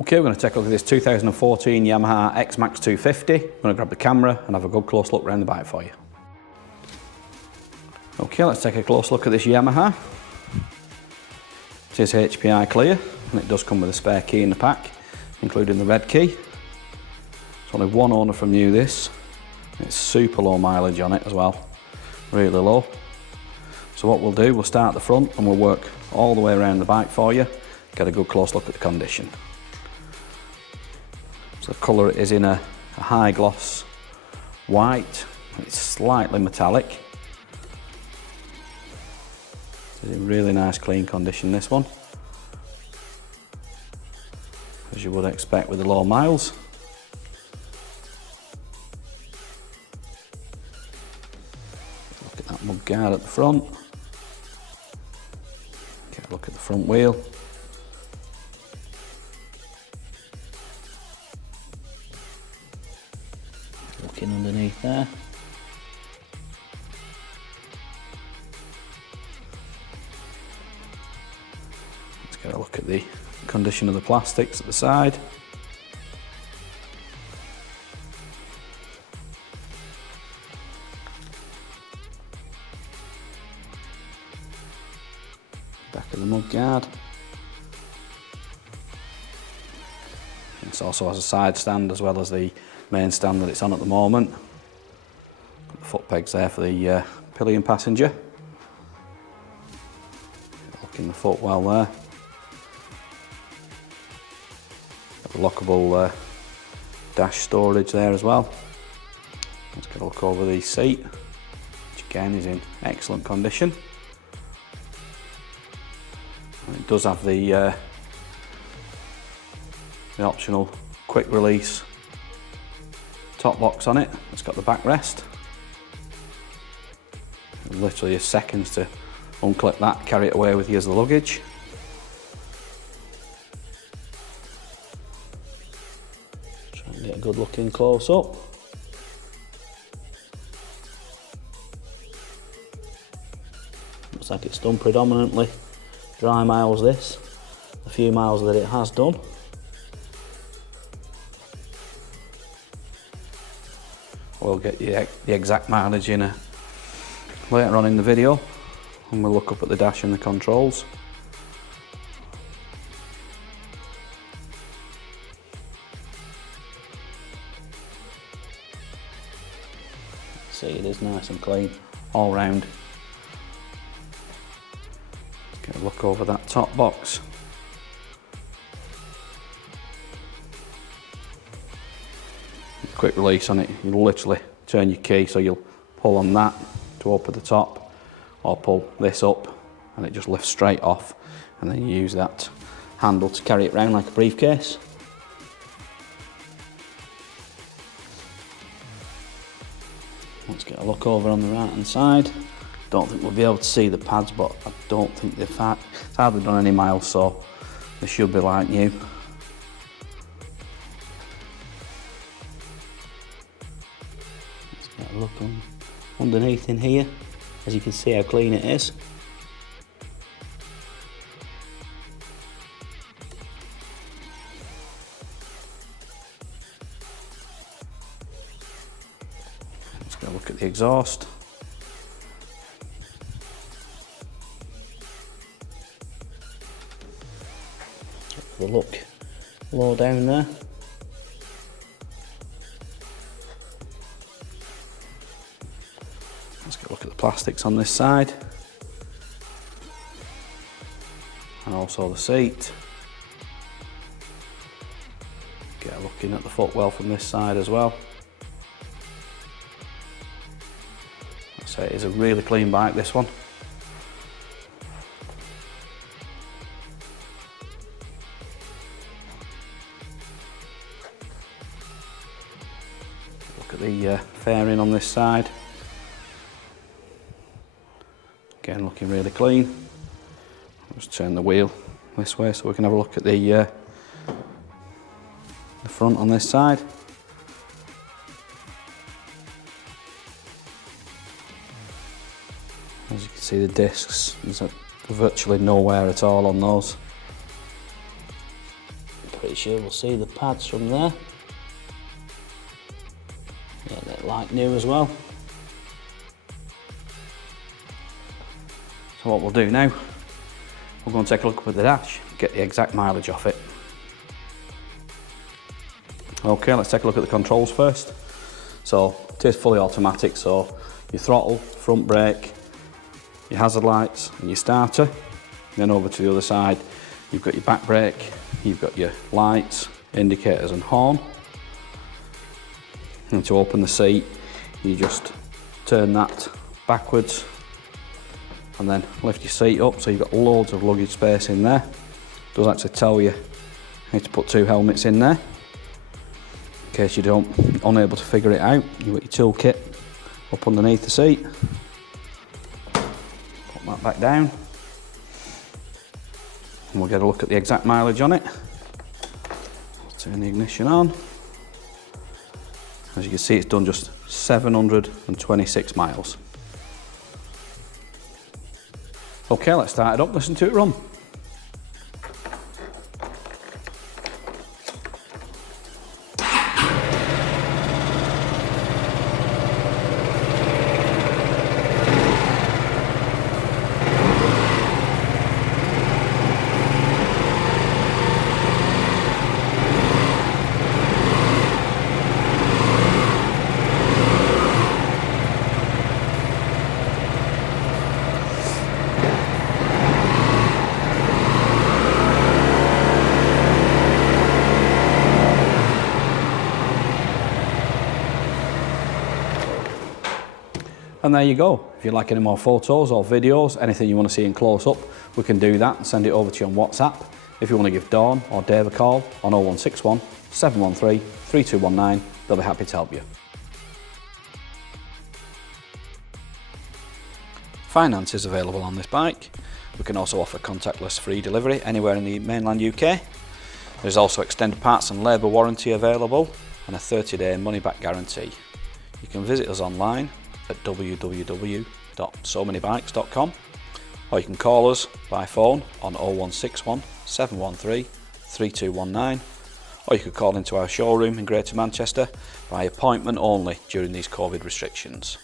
Okay, we're going to take a look at this 2014 Yamaha Xmax 250. I'm going to grab the camera and have a good close look around the bike for you. Okay, let's take a close look at this Yamaha. It is HPI clear and it does come with a spare key in the pack, including the red key. It's only one owner from new this. It's super low mileage on it as well, really low. So what we'll do, we'll start at the front and we'll work all the way around the bike for you, get a good close look at the condition. So the colour is in a high gloss white, it's slightly metallic. It's in really nice clean condition, this one, as you would expect with the low miles. Look at that mud guard at the front. Get a look at the front wheel. Looking underneath there. Let's get a look at the condition of the plastics at the side. Back of the mud guard. This also has a side stand as well as the main stand that it's on at the moment. Got the foot pegs there for the pillion passenger. Lock in the footwell there. Got the lockable dash storage there as well. Let's get a look over the seat, which again is in excellent condition. And it does have the optional quick release top box on it. It's got the backrest. Literally a seconds to unclip that, carry it away with you as the luggage. Try and get a good look in close up. Looks like it's done predominantly dry miles, this. A few miles that it has done. We'll get the exact mileage in later on in the video, and we'll look up at the dash and the controls. See, it is nice and clean all round. Get a look over that top box. Quick release on it, you literally turn your key, so you'll pull on that to open the top, or pull this up and it just lifts straight off, and then you use that handle to carry it around like a briefcase. Let's get a look over on the right hand side. Don't think we'll be able to see the pads, but I don't think they've hardly done any miles, so they should be like new. Look underneath in here, as you can see how clean it is. Let's go look at the exhaust. Have a look low down there. Let's get a look at the plastics on this side, and also the seat. Get a look in at the footwell from this side as well. I'd say it is a really clean bike, this one. Look at the fairing on this side. Again, looking really clean. I'll just turn the wheel this way so we can have a look at the front on this side. As you can see, the discs, there's virtually no wear at all on those. Pretty sure we'll see the pads from there. Yeah, they're like new as well. So what we'll do now, we'll go and take a look at the dash, get the exact mileage off it. Okay, let's take a look at the controls first. So it is fully automatic, so your throttle, front brake, your hazard lights and your starter. Then over to the other side, you've got your back brake, you've got your lights, indicators and horn. And to open the seat, you just turn that backwards and then lift your seat up, so you've got loads of luggage space in there. It does actually tell you how to put 2 helmets in there. In case you don't unable to figure it out, you've got your toolkit up underneath the seat. Put that back down. And we'll get a look at the exact mileage on it. Turn the ignition on. As you can see, it's done just 726 miles. Okay, let's start it up, listen to it run. And there you go. If you'd like any more photos or videos, anything you want to see in close up, we can do that and send it over to you on WhatsApp. If you want to give Dawn or Dave a call on 0161 713 3219, they'll be happy to help you. Finance is available on this bike. We can also offer contactless free delivery anywhere in the mainland UK. There's also extended parts and labour warranty available and a 30-day money-back guarantee. You can visit us online at www.SoManyBikes.com, or you can call us by phone on 0161 713 3219, or you could call into our showroom in Greater Manchester by appointment only during these COVID restrictions.